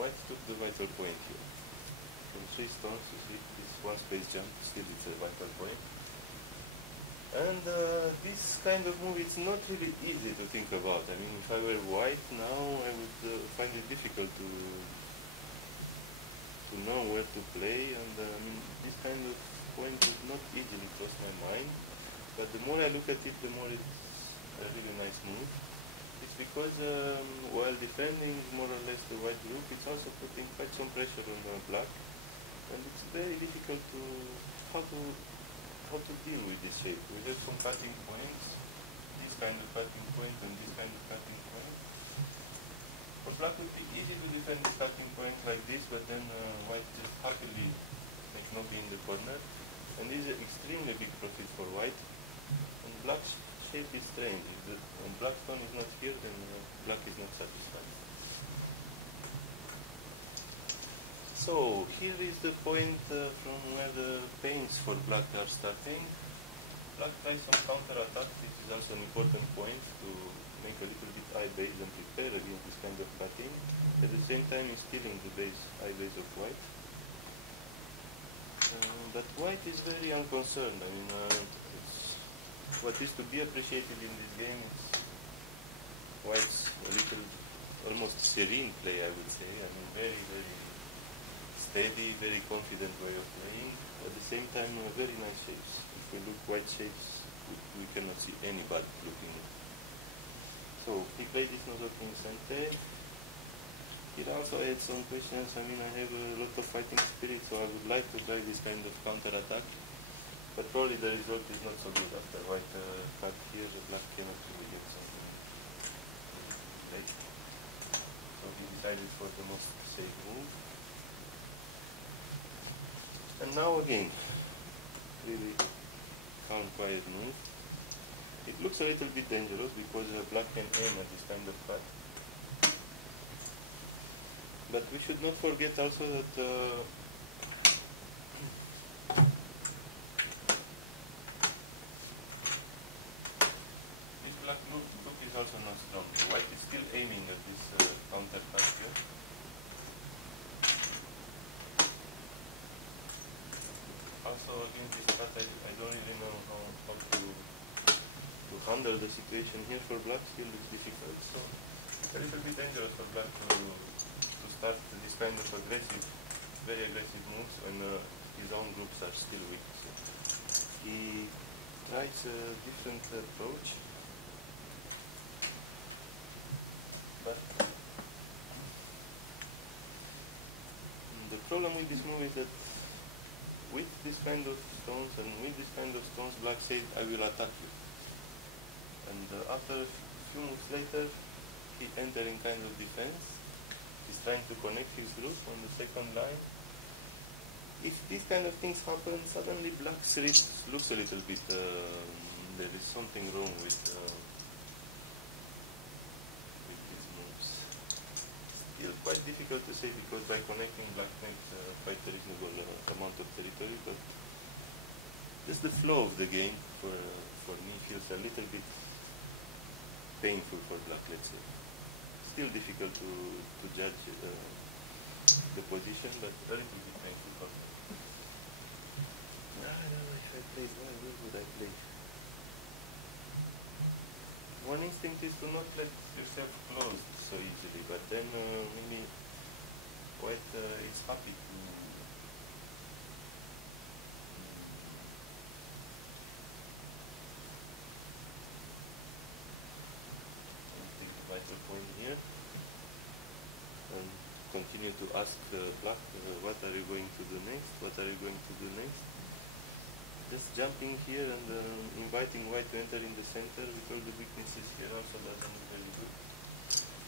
white took the vital point here. From 3 stones, you see, this one space jump, still it's a vital point. And this kind of move, it's not really easy to think about. I mean, if I were white now, I would find it difficult to know where to play. And I mean, this kind of point would not easily cross my mind. But the more I look at it, the more it's a really nice move. It's because while defending more or less the white group, it's also putting quite some pressure on black. And it's very difficult to how to deal with this shape. We have some cutting points, this kind of cutting point and this kind of cutting point. For black it would be easy to defend the cutting point like this, but then white just happily make Nobi in the corner. And this is extremely big profit for white. And black's shape is strange. When black stone is not here, then black is not satisfied. So here is the point from where the pains for black are starting. Black tries some counter-attack, which is also an important point to make a little bit high base and prepare against this kind of cutting. At the same time, instilling the high base of white. But white is very unconcerned. I mean, what is to be appreciated in this game is white's a little, almost serene play, I would say. I mean, very, very steady, very confident way of playing. At the same time, very nice shapes. If we look white shapes, we cannot see any bad looking. So he played this Nozoku in Sente. Here also I had some questions. I mean, I have a lot of fighting spirit, so I would like to try this kind of counter-attack. But probably the result is not so good. After white cut here, the black cannot really get something late. So he decided for the most safe move. And now again, really calm, quiet move. It looks a little bit dangerous because black can aim at this kind of cut. But we should not forget also that this black look is also not strong. White is still aiming at this counter cut here. Also against this cut, I don't really know how to handle the situation here for black. Still it's difficult, so it's a little bit dangerous for black to start this kind of aggressive, very aggressive moves when his own groups are still weak. So he tries a different approach, but the problem with this move is that with this kind of stones and with this kind of stones, black says, I will attack you. And after a few moves later, he enters in kind of defense. He's trying to connect his group on the second line. If these kind of things happen, suddenly black's wrist looks a little bit, there is something wrong with these moves. Still quite difficult to say because by connecting black makes quite a reasonable amount of territory, but just the flow of the game for me feels a little bit painful for black, let's say. Still difficult to judge the position, but a little bit painful for me. I don't know if I played well. Where would I play? One instinct is to not let yourself close so easily, but then maybe white is happy to take the vital point here and continue to ask black what are you going to do next, what are you going to do next. Just jumping here and inviting white to enter in the center with all the weaknesses here also doesn't look very good.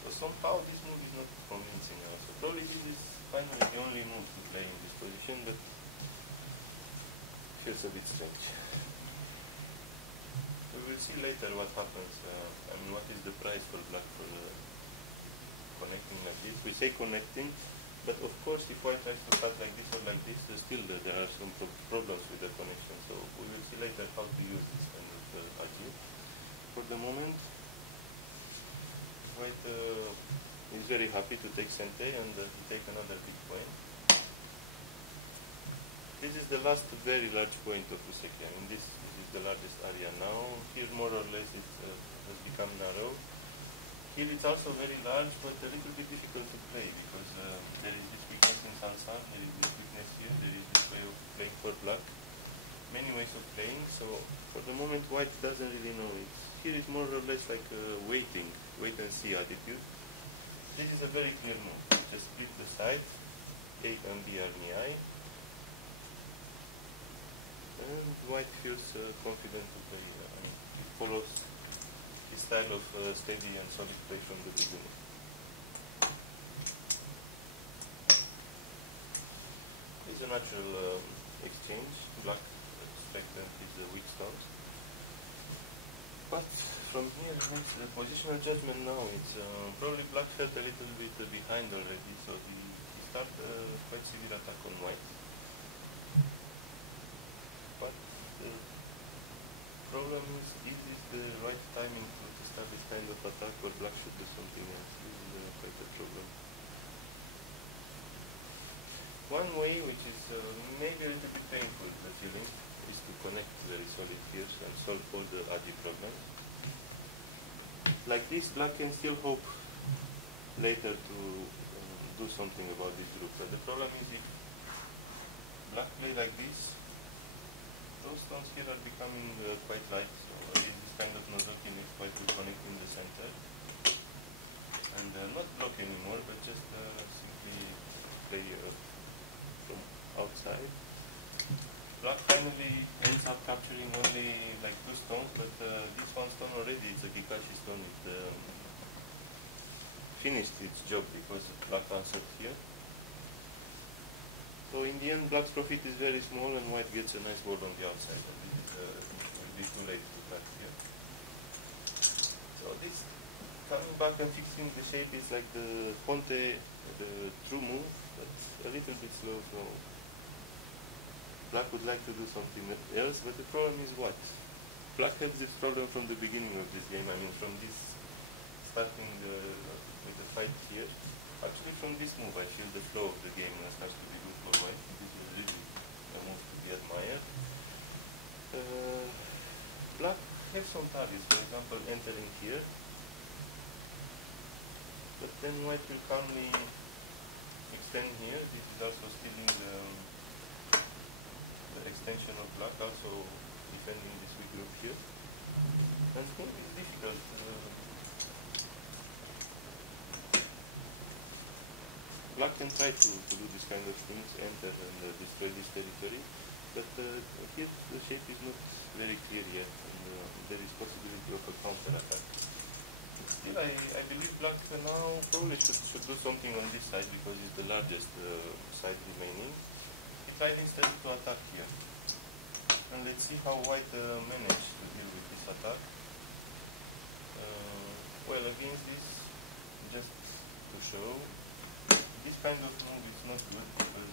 So somehow this move is not convincing also. Probably this is finally the only move to play in this position, but feels a bit strange. We will see later what happens. I mean, what is the price for black for connecting like this? We say connecting, but of course if white tries to cut like this or like this, still there are some problems with the connection. So we will see later how to use this kind of idea. For the moment, white is very very happy to take Sente and to take another big point. This is the last very large point of Useki. I mean, this is the largest area now. Here, more or less, it has become narrow. Here, it's also very large, but a little bit difficult to play because there is this weakness in Sansan, there is this weakness here, there is this way of playing for black. Many ways of playing, so for the moment, white doesn't really know it. Here, it's more or less like a wait and see attitude. This is a very clear move. Just split the side, A and B are near. And white feels confident to play. It follows his style of steady and solid play from the beginning. It's a natural exchange. Black spectrum is a weak stance. But from here makes the positional judgment now. It's probably black felt a little bit behind already, so he start quite severe attack on white. But the problem is this the right timing to start this kind of attack, or black should do something else? This is quite a problem. One way, which is maybe a little bit painful, the feeling, is to connect very solid gears and solve all the agi problems. Like this, black can still hope later to do something about this group. But the problem is if black play like this, those stones here are becoming quite light, so this kind of nozoki makes white will connect in the center. And not block anymore, but just simply play from outside. Black finally ends up capturing only like 2 stones, but this one stone already, it's a Kikashi stone, it finished its job because black answered here. So in the end, black's profit is very small and white gets a nice ball on the outside. And this will be too late to black here. So this coming back and fixing the shape is like the Ponte, the true move, but a little bit slow. So black would like to do something else, but the problem is what? Black had this problem from the beginning of this game. I mean, from this starting with the fight here. Actually, from this move, I feel the flow of the game starts to be good for white. This is really a move to be admired. Black has some targets, for example, entering here. But then white will calmly extend here. This is also stealing the extension of black, also defending this weak group here. And it's going to be difficult. Black can try to do this kind of things, enter and destroy this territory, but here the shape is not very clear yet, and there is possibility of a counter attack. Still, I believe black now probably should do something on this side because it's the largest side remaining. He tried instead to attack here, and let's see how white managed to deal with this attack. Well, against this, just to show. This kind of move is not good because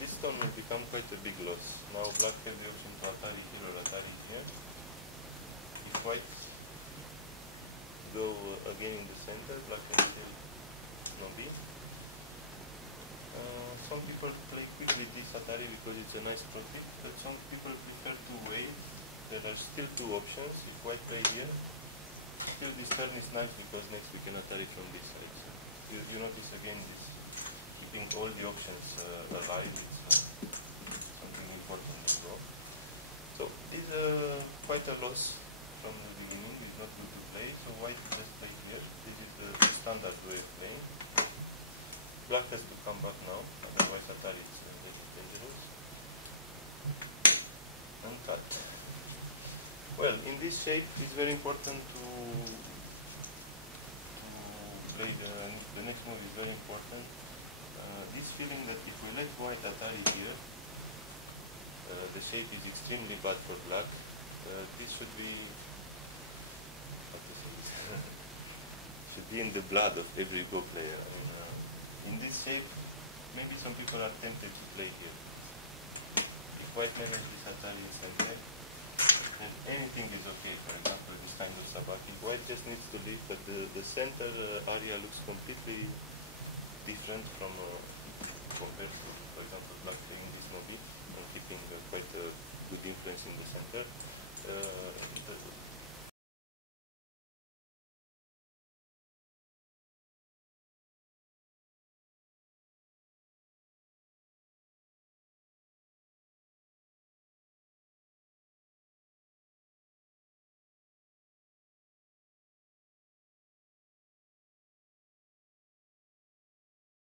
this stone will become quite a big loss. Now black has the option to Atari here or Atari here. If white go again in the center, black can still Nobi. Some people play quickly this Atari because it's a nice profit, but some people prefer to wait. There are still 2 options. If white play here, still this turn is nice because next we can Atari from this side. So you notice again this keeping all the options alive. It's something important as well. So this is quite a loss from the beginning. It's not good to play. So white just play here. This is the standard way of playing. Black has to come back now, otherwise Atari is dangerous. And cut. Well, in this shape, it's very important to play the next move is very important. This feeling that if we let white Atari here, the shape is extremely bad for black. This should be should be in the blood of every Go player. I mean, in this shape, maybe some people are tempted to play here. If white manages this Atari inside there, then anything is okay. For example, this kind of sabaki. White just needs to leave, but the center area looks completely different from